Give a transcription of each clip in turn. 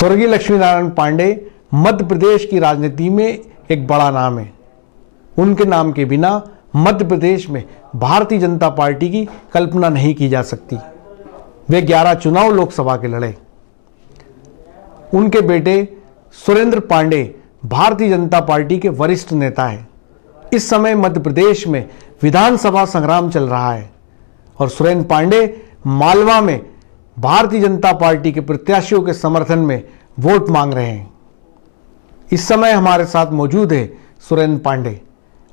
स्वर्गीय लक्ष्मी नारायण पांडे मध्य प्रदेश की राजनीति में एक बड़ा नाम है। उनके नाम के बिना मध्य प्रदेश में भारतीय जनता पार्टी की कल्पना नहीं की जा सकती। वे 11 चुनाव लोकसभा के लड़े। उनके बेटे सुरेंद्र पांडे भारतीय जनता पार्टी के वरिष्ठ नेता हैं। इस समय मध्य प्रदेश में विधानसभा संग्राम चल रहा है और सुरेंद्र पांडे मालवा में भारतीय जनता पार्टी के प्रत्याशियों के समर्थन में वोट मांग रहे हैं। इस समय हमारे साथ मौजूद है सुरेंद्र पांडे।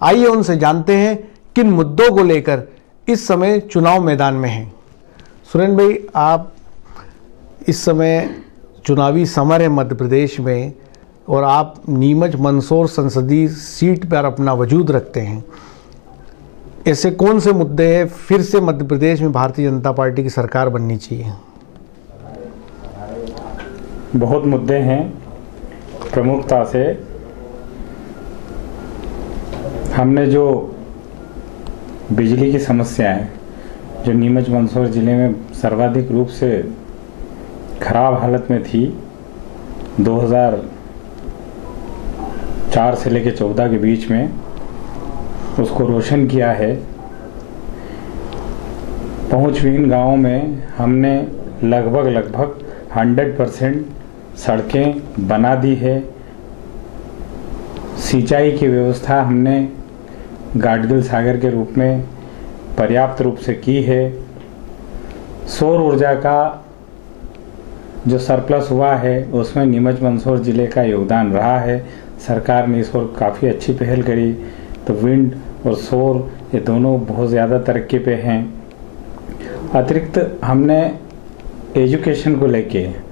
आइए उनसे जानते हैं किन मुद्दों को लेकर इस समय चुनाव मैदान में हैं। सुरेंद्र भाई, आप इस समय चुनावी समर है मध्य प्रदेश में और आप नीमच मंदसौर संसदीय सीट पर अपना वजूद रखते हैं। ऐसे कौन से मुद्दे हैं फिर से मध्य प्रदेश में भारतीय जनता पार्टी की सरकार बननी चाहिए? बहुत मुद्दे हैं। प्रमुखता से हमने जो बिजली की समस्या है, जो नीमच मंदसौर जिले में सर्वाधिक रूप से खराब हालत में थी, 2004 से लेकर 14 के बीच में, उसको रोशन किया है। पहुंचविहीन गांवों में हमने लगभग 100% सड़कें बना दी है। सिंचाई की व्यवस्था हमने गाडगिल सागर के रूप में पर्याप्त रूप से की है। सौर ऊर्जा का जो सरप्लस हुआ है उसमें नीमच मंदसौर जिले का योगदान रहा है। सरकार ने इस पर काफ़ी अच्छी पहल करी। तो विंड और सौर ये दोनों बहुत ज़्यादा तरक्की पे हैं। अतिरिक्त हमने एजुकेशन को लेके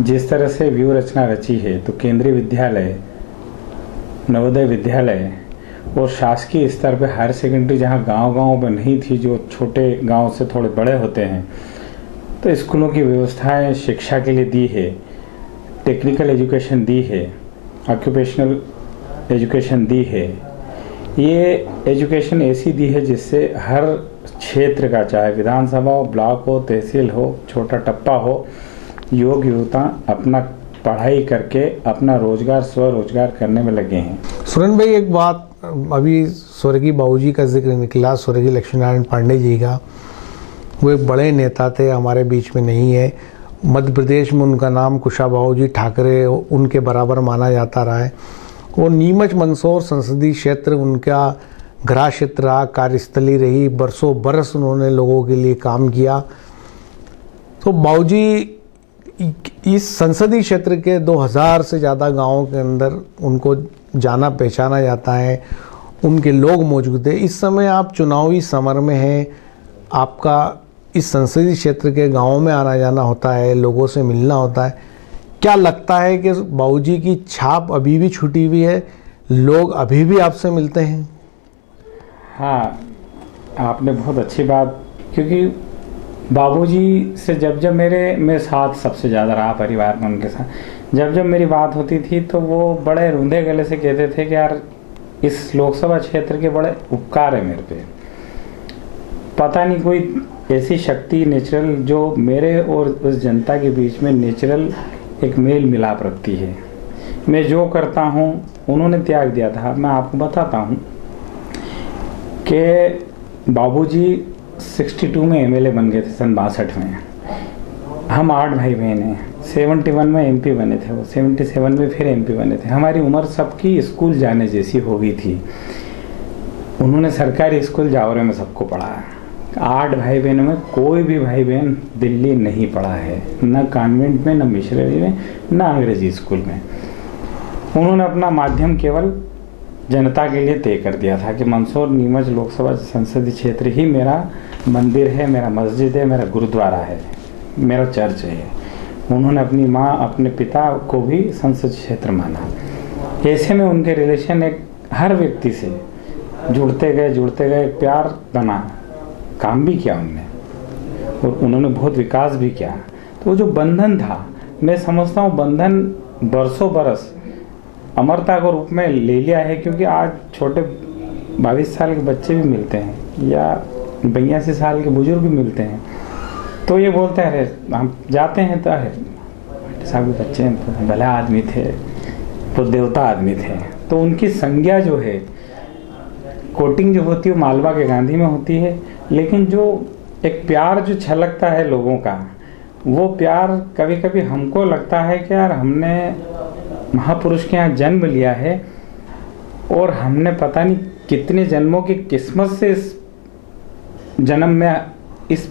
जिस तरह से व्यूह रचना रची है, तो केंद्रीय विद्यालय, नवोदय विद्यालय और शासकीय स्तर पे हायर सेकेंडरी जहाँ गांव-गांव में नहीं थी, जो छोटे गांव से थोड़े बड़े होते हैं, तो स्कूलों की व्यवस्थाएं शिक्षा के लिए दी है। टेक्निकल एजुकेशन दी है, ऑक्यूपेशनल एजुकेशन दी है। ये एजुकेशन ऐसी दी है जिससे हर क्षेत्र का, चाहे विधानसभा हो, ब्लॉक हो, तहसील हो, छोटा टप्पा हो, युवक युवता अपना पढ़ाई करके अपना रोजगार, स्वरोजगार करने में लगे हैं। सुरेंद्र भाई, एक बात, अभी स्वर्गीय बाबूजी का जिक्र निकला, स्वर्गीय लक्ष्मी नारायण पांडे जी का। वो एक बड़े नेता थे, हमारे बीच में नहीं है। मध्य प्रदेश में उनका नाम कुशाभाऊ जी ठाकरे उनके बराबर माना जाता रहा है। और नीमच मंदसौर संसदीय क्षेत्र उनका गृह क्षेत्र रहा, कार्यस्थली रही। बरसों बरस उन्होंने लोगों के लिए काम किया। तो बाबूजी इस संसदीय क्षेत्र के 2000 से ज़्यादा गांवों के अंदर उनको जाना पहचाना जाता है, उनके लोग मौजूद हैं। इस समय आप चुनावी समर में हैं, आपका इस संसदीय क्षेत्र के गांवों में आना जाना होता है, लोगों से मिलना होता है। क्या लगता है कि बाबूजी की छाप अभी भी छुटी हुई है? लोग अभी भी आपसे मिलते हैं? हाँ, आपने बहुत अच्छी बात, क्योंकि बाबूजी से जब मेरे साथ सबसे ज़्यादा रहा परिवार में, उनके साथ जब मेरी बात होती थी तो वो बड़े रूंधे गले से कहते थे कि यार इस लोकसभा क्षेत्र के बड़े उपकार है मेरे पे। पता नहीं कोई ऐसी शक्ति नेचुरल जो मेरे और उस जनता के बीच में नेचुरल एक मेल मिलाप रखती है। मैं जो करता हूँ उन्होंने त्याग दिया था। मैं आपको बताता हूँ कि बाबूजी 62 में एमएलए बन गए थे, सन 62 में। हम 8 भाई बहन हैं। 71 में एमपी बने थे वो, 77 में फिर एमपी बने थे। हमारी उम्र सबकी स्कूल जाने जैसी हो गई थी। उन्होंने सरकारी स्कूल जावरे में सबको पढ़ाया। 8 भाई बहनों में कोई भी भाई बहन दिल्ली नहीं पढ़ा है, न कॉन्वेंट में, न मिशनरी में, न अंग्रेजी स्कूल में। उन्होंने अपना माध्यम केवल जनता के लिए तय कर दिया था कि मंदसौर नीमच लोकसभा संसदीय क्षेत्र ही मेरा मंदिर है, मेरा मस्जिद है, मेरा गुरुद्वारा है, मेरा चर्च है। उन्होंने अपनी माँ, अपने पिता को भी संसदीय क्षेत्र माना। ऐसे में उनके रिलेशन एक हर व्यक्ति से जुड़ते गए, प्यार बना। काम भी किया उनने और उन्होंने बहुत विकास भी किया। तो वो जो बंधन था, मैं समझता हूँ बंधन बरसों बरस अमरता के रूप में ले लिया है। क्योंकि आज छोटे 22 साल के बच्चे भी मिलते हैं या 82 साल के बुजुर्ग भी मिलते हैं, तो ये बोलते हैं अरे हम जाते हैं तो है साहब के बच्चे भला आदमी थे, वो देवता आदमी थे। तो उनकी संज्ञा जो है, कोटिंग जो होती है वो मालवा के गांधी में होती है, लेकिन जो एक प्यार जो छलकता है लोगों का, वो प्यार कभी कभी हमको लगता है कि यार हमने महापुरुष के यहाँ जन्म लिया है और हमने पता नहीं कितने जन्मों की किस्मत से इस जन्म में इस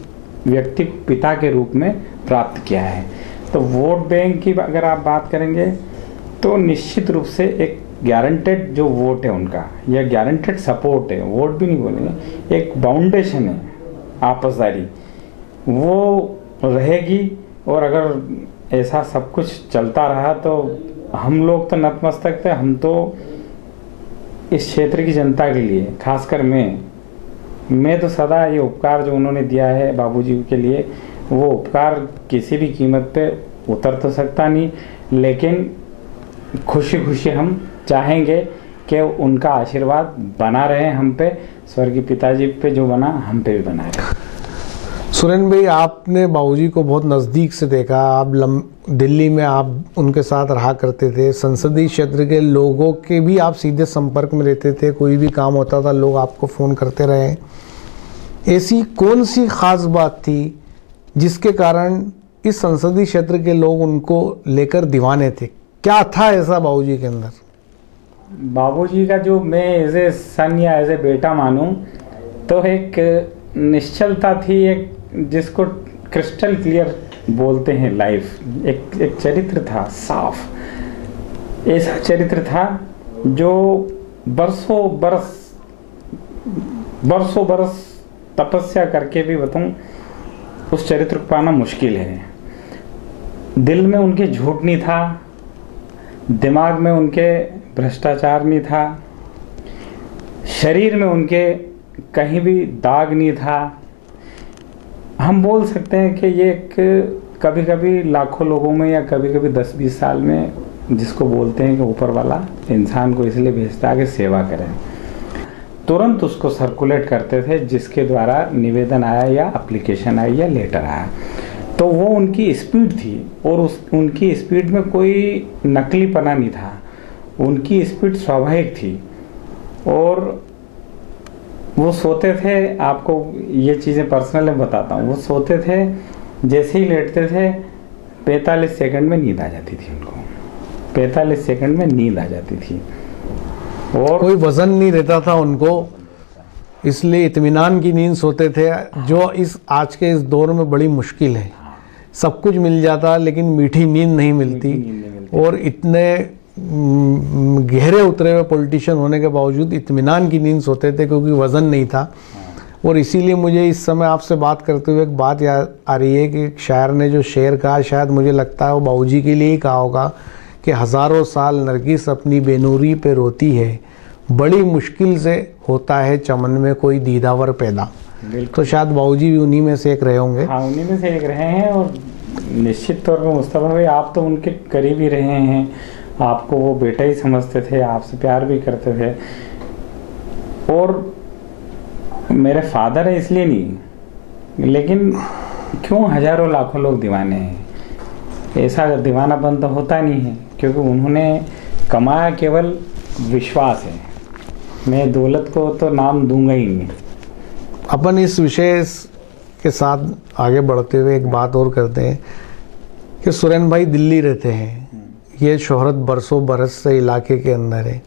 व्यक्ति को पिता के रूप में प्राप्त किया है। तो वोट बैंक की अगर आप बात करेंगे तो निश्चित रूप से एक गारंटेड जो वोट है उनका, या गारंटेड सपोर्ट है, वोट भी नहीं बोलेंगे, एक बाउंडेशन है आपसदारी, वो रहेगी। और अगर ऐसा सब कुछ चलता रहा तो हम लोग तो नतमस्तक थे। हम तो इस क्षेत्र की जनता के लिए, खासकर मैं तो सदा ये उपकार जो उन्होंने दिया है बाबूजी के लिए, वो उपकार किसी भी कीमत पे उतर तो सकता नहीं, लेकिन खुशी खुशी हम चाहेंगे कि उनका आशीर्वाद बना रहे हम पे, स्वर्गीय पिताजी पे जो बना हम पे भी बना रहे। सुरेन भाई, आपने बाबूजी को बहुत नज़दीक से देखा, आप दिल्ली में आप उनके साथ रहा करते थे, संसदीय क्षेत्र के लोगों के भी आप सीधे संपर्क में रहते थे, कोई भी काम होता था लोग आपको फ़ोन करते रहे। ऐसी कौन सी खास बात थी जिसके कारण इस संसदीय क्षेत्र के लोग उनको लेकर दीवाने थे? क्या था ऐसा बाबूजी के अंदर? बाबूजी का जो मैं एज ए सन या एज ए बेटा मानूं तो एक निश्चलता थी, एक जिसको क्रिस्टल क्लियर बोलते हैं लाइफ, एक चरित्र था साफ। ऐसा चरित्र था जो बरसों बरस तपस्या करके भी बताऊं उस चरित्र को पाना मुश्किल है। दिल में उनके झूठ नहीं था, दिमाग में उनके भ्रष्टाचार नहीं था, शरीर में उनके कहीं भी दाग नहीं था। हम बोल सकते हैं कि ये एक कभी कभी लाखों लोगों में या कभी कभी 10-20 साल में जिसको बोलते हैं कि ऊपर वाला इंसान को इसलिए भेजता है कि सेवा करें, तुरंत उसको सर्कुलेट करते थे, जिसके द्वारा निवेदन आया या एप्लीकेशन आई या लेटर आया। तो वो उनकी स्पीड थी और उनकी स्पीड में कोई नकलीपना नहीं था, उनकी स्पीड स्वाभाविक थी। और वो सोते थे, आपको ये चीज़ें पर्सनल में बताता हूँ, वो सोते थे जैसे ही लेटते थे 45 सेकंड में नींद आ जाती थी उनको, 45 सेकंड में नींद आ जाती थी। और कोई वजन नहीं रहता था उनको, इसलिए इत्मीनान की नींद सोते थे, जो इस आज के इस दौर में बड़ी मुश्किल है। सब कुछ मिल जाता लेकिन मीठी नींद नहीं मिलती। और इतने गहरे उतरे हुए पॉलिटिशियन होने के बावजूद इत्मीनान की नींद सोते थे क्योंकि वज़न नहीं था। और इसीलिए मुझे इस समय आपसे बात करते हुए एक बात याद आ रही है कि शायर ने जो शेर कहा, शायद मुझे लगता है वो बाबूजी के लिए ही कहा होगा कि हज़ारों साल नरगिस अपनी बेनूरी पे रोती है, बड़ी मुश्किल से होता है चमन में कोई दीदावर पैदा। तो शायद बाबूजी भी उन्हीं में से एक रहे होंगे। हाँ, उन्हीं में से एक रहे हैं। और निश्चित तौर पर मुस्तफा भाई, आप तो उनके करीब ही रहे हैं, आपको वो बेटा ही समझते थे, आपसे प्यार भी करते थे। और मेरे फादर है इसलिए नहीं, लेकिन क्यों हजारों लाखों लोग दीवाने हैं? ऐसा दीवानापन तो होता नहीं है, क्योंकि उन्होंने कमाया केवल विश्वास है। मैं दौलत को तो नाम दूंगा ही नहीं। अपन इस विषय के साथ आगे बढ़ते हुए एक बात और करते हैं कि सुरेन भाई दिल्ली रहते हैं, ये शोहरत बरसों बरस से इलाके के अंदर है,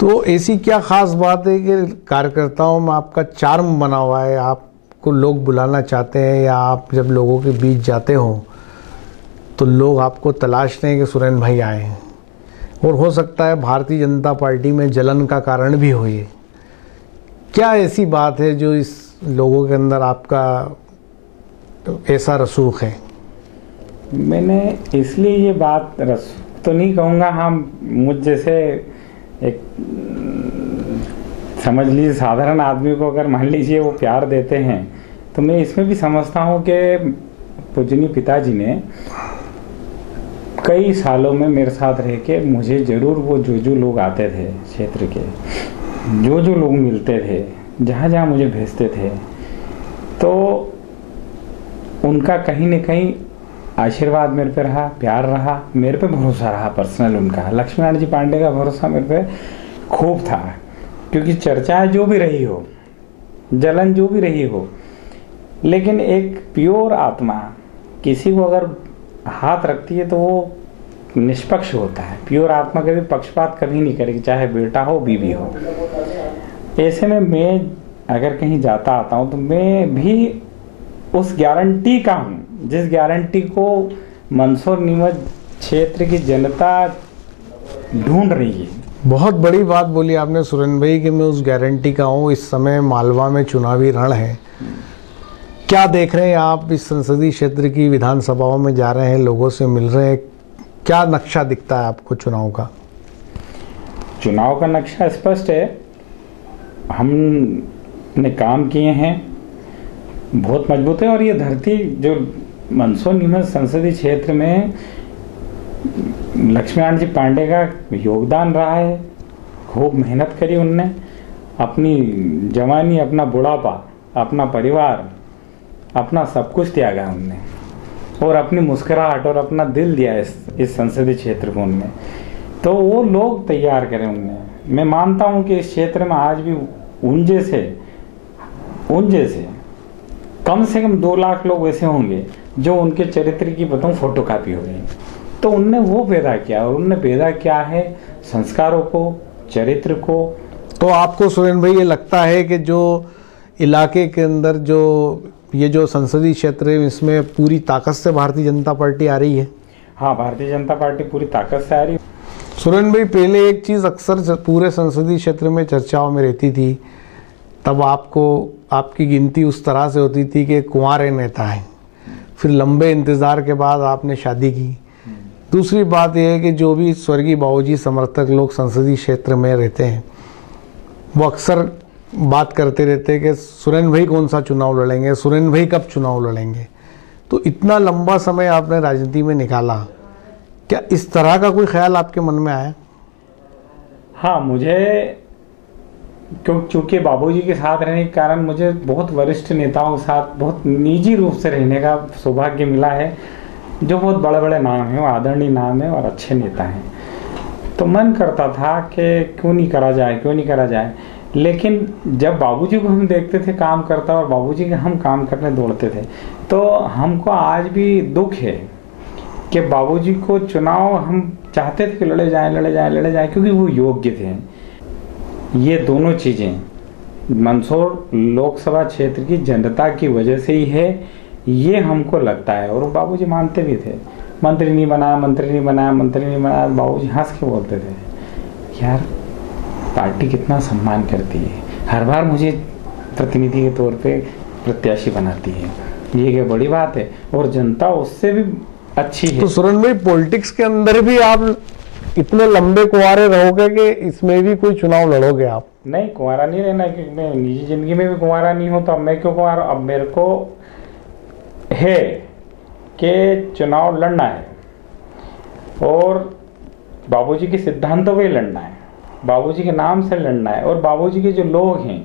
तो ऐसी क्या खास बात है कि कार्यकर्ताओं में आपका चार्म बना हुआ है, आपको लोग बुलाना चाहते हैं, या आप जब लोगों के बीच जाते हो तो लोग आपको तलाशते हैं कि सुरेन भाई आए हैं? और हो सकता है भारतीय जनता पार्टी में जलन का कारण भी हो। ये क्या ऐसी बात है जो इस लोगों के अंदर आपका ऐसा रसूख है? मैंने इसलिए ये बात रसूख तो नहीं कहूँगा, हाँ मुझ जैसे एक समझ लीजिए साधारण आदमी को अगर मान लीजिए वो प्यार देते हैं, तो मैं इसमें भी समझता हूँ कि पूजनीय पिताजी ने कई सालों में मेरे साथ रह के मुझे जरूर वो जो लोग आते थे क्षेत्र के, जो लोग मिलते थे, जहाँ जहाँ मुझे भेजते थे, तो उनका कहीं न कहीं आशीर्वाद मेरे पे रहा, प्यार रहा, मेरे पे भरोसा रहा पर्सनल उनका। लक्ष्मीनारायण जी पांडे का भरोसा मेरे पे खूब था, क्योंकि चर्चाएं जो भी रही हो, जलन जो भी रही हो, लेकिन एक प्योर आत्मा किसी को अगर हाथ रखती है तो वो निष्पक्ष होता है। प्योर आत्मा कभी पक्षपात कभी नहीं करेगी, चाहे बेटा हो बीवी हो। ऐसे में मैं अगर कहीं जाता आता हूँ तो मैं भी उस गारंटी का हूँ जिस गारंटी को मंदसौर नीमच क्षेत्र की जनता ढूंढ रही है। बहुत बड़ी बात बोली आपने सुरेंद्र भाई कि मैं उस गारंटी का हूँ। इस समय मालवा में चुनावी रण है, क्या देख रहे हैं आप? इस संसदीय क्षेत्र की विधानसभाओं में जा रहे हैं, लोगों से मिल रहे हैं, क्या नक्शा दिखता है आपको चुनाव का? चुनाव का नक्शा स्पष्ट है। हमने काम किए हैं, बहुत मजबूत है। और ये धरती जो मंदसौर नीमच संसदीय क्षेत्र में लक्ष्मीनारायण जी पांडे का योगदान रहा है। खूब मेहनत करी उनने, अपनी जवानी, अपना बुढ़ापा, अपना परिवार, अपना सब कुछ त्यागा उनने, और अपनी मुस्कुराहट और अपना दिल दिया इस संसदीय क्षेत्र को उनने। तो वो लोग तैयार करें उनने। मैं मानता हूं कि इस क्षेत्र में आज भी उनजे से कम से कम 2 लाख लोग ऐसे होंगे जो उनके चरित्र की बताऊं फोटो कापी हो गई। तो उनने वो पैदा किया, और उनने पैदा किया है संस्कारों को, चरित्र को। तो आपको सुरेंद्र भाई ये लगता है कि जो इलाके के अंदर जो ये जो संसदीय क्षेत्र है इसमें पूरी ताकत से भारतीय जनता पार्टी आ रही है? हाँ, भारतीय जनता पार्टी पूरी ताकत से आ रही है। सुरेंद्र भाई, पहले एक चीज़ अक्सर पूरे संसदीय क्षेत्र में चर्चाओं में रहती थी, तब आपकी गिनती उस तरह से होती थी कि कुंवारे नेता हैं, फिर लंबे इंतज़ार के बाद आपने शादी की। दूसरी बात यह है कि जो भी स्वर्गीय बाबूजी समर्थक लोग संसदीय क्षेत्र में रहते हैं वो अक्सर बात करते रहते हैं कि सुरेंद्र भाई कौन सा चुनाव लड़ेंगे, सुरेंद्र भाई कब चुनाव लड़ेंगे। तो इतना लंबा समय आपने राजनीति में निकाला, क्या इस तरह का कोई ख्याल आपके मन में आया? हाँ, मुझे चूंकि बाबूजी के साथ रहने के कारण मुझे बहुत वरिष्ठ नेताओं के साथ बहुत निजी रूप से रहने का सौभाग्य मिला है, जो बहुत बड़े बड़े नाम हैं, आदरणीय नाम है और अच्छे नेता हैं। तो मन करता था कि क्यों नहीं करा जाए। लेकिन जब बाबूजी को हम देखते थे काम करता और बाबूजी के हम काम करने दौड़ते थे, तो हमको आज भी दुख है कि बाबूजी को चुनाव हम चाहते थे कि लड़े जाएं, क्योंकि वो योग्य थे। ये दोनों चीजें मंदसौर लोकसभा क्षेत्र की जनता की वजह से ही है, ये हमको लगता है। और बाबूजी मानते भी थे। मंत्री नहीं बनाया, बाबूजी हंस के बोलते थे, यार पार्टी कितना सम्मान करती है, हर बार मुझे प्रतिनिधि के तौर पे प्रत्याशी बनाती है, ये क्या बड़ी बात है, और जनता उससे भी अच्छी है। तो सुरेंद्र भाई, पॉलिटिक्स के अंदर भी आप इतने लंबे कुंवारे रहोगे कि इसमें भी कोई चुनाव लड़ोगे आप? नहीं, कुंवारा नहीं रहना, क्योंकि मैं निजी जिंदगी में भी कुंवारा नहीं हूं, तो अब मैं क्यों कुंवारा। अब मेरे को है कि चुनाव लड़ना है और बाबूजी के सिद्धांतों पे लड़ना है, बाबूजी के नाम से लड़ना है। और बाबूजी के जो लोग हैं,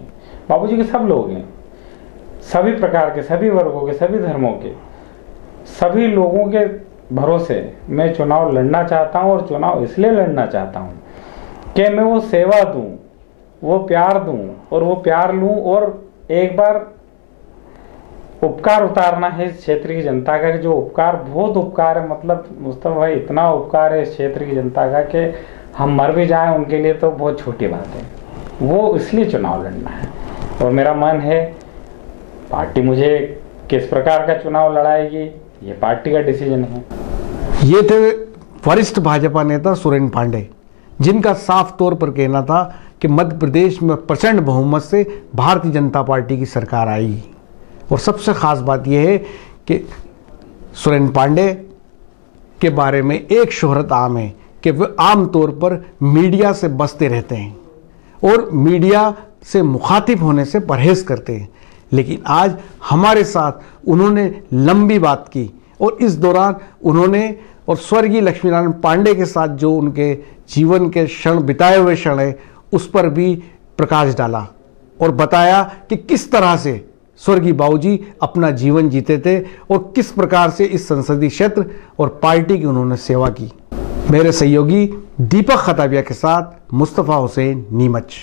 बाबूजी के सब लोग हैं, सभी प्रकार के, सभी वर्गों के, सभी धर्मों के, सभी लोगों के भरोसे मैं चुनाव लड़ना चाहता हूं। और चुनाव इसलिए लड़ना चाहता हूं कि मैं वो सेवा दूं, वो प्यार दूं और वो प्यार लूं, और एक बार उपकार उतारना है इस क्षेत्र की जनता का। जो उपकार, बहुत उपकार है, मतलब मुस्तफा भाई इतना उपकार है इस क्षेत्र की जनता का कि हम मर भी जाएं उनके लिए तो बहुत छोटी बात है। वो इसलिए चुनाव लड़ना है। और मेरा मन है, पार्टी मुझे किस प्रकार का चुनाव लड़ाएगी ये पार्टी का डिसीजन है। ये थे वरिष्ठ भाजपा नेता सुरेंद्र पांडे, जिनका साफ तौर पर कहना था कि मध्य प्रदेश में प्रचंड बहुमत से भारतीय जनता पार्टी की सरकार आएगी। और सबसे खास बात यह है कि सुरेंद्र पांडे के बारे में एक शोहरत आम है कि वे आम तौर पर मीडिया से बचते रहते हैं और मीडिया से मुखातिब होने से परहेज करते हैं। लेकिन आज हमारे साथ उन्होंने लंबी बात की, और इस दौरान उन्होंने और स्वर्गीय लक्ष्मीनारायण पांडे के साथ जो उनके जीवन के क्षण, बिताए हुए क्षण है, उस पर भी प्रकाश डाला और बताया कि किस तरह से स्वर्गीय बाबूजी अपना जीवन जीते थे और किस प्रकार से इस संसदीय क्षेत्र और पार्टी की उन्होंने सेवा की। मेरे सहयोगी दीपक खताबिया के साथ मुस्तफ़ा हुसैन, नीमच।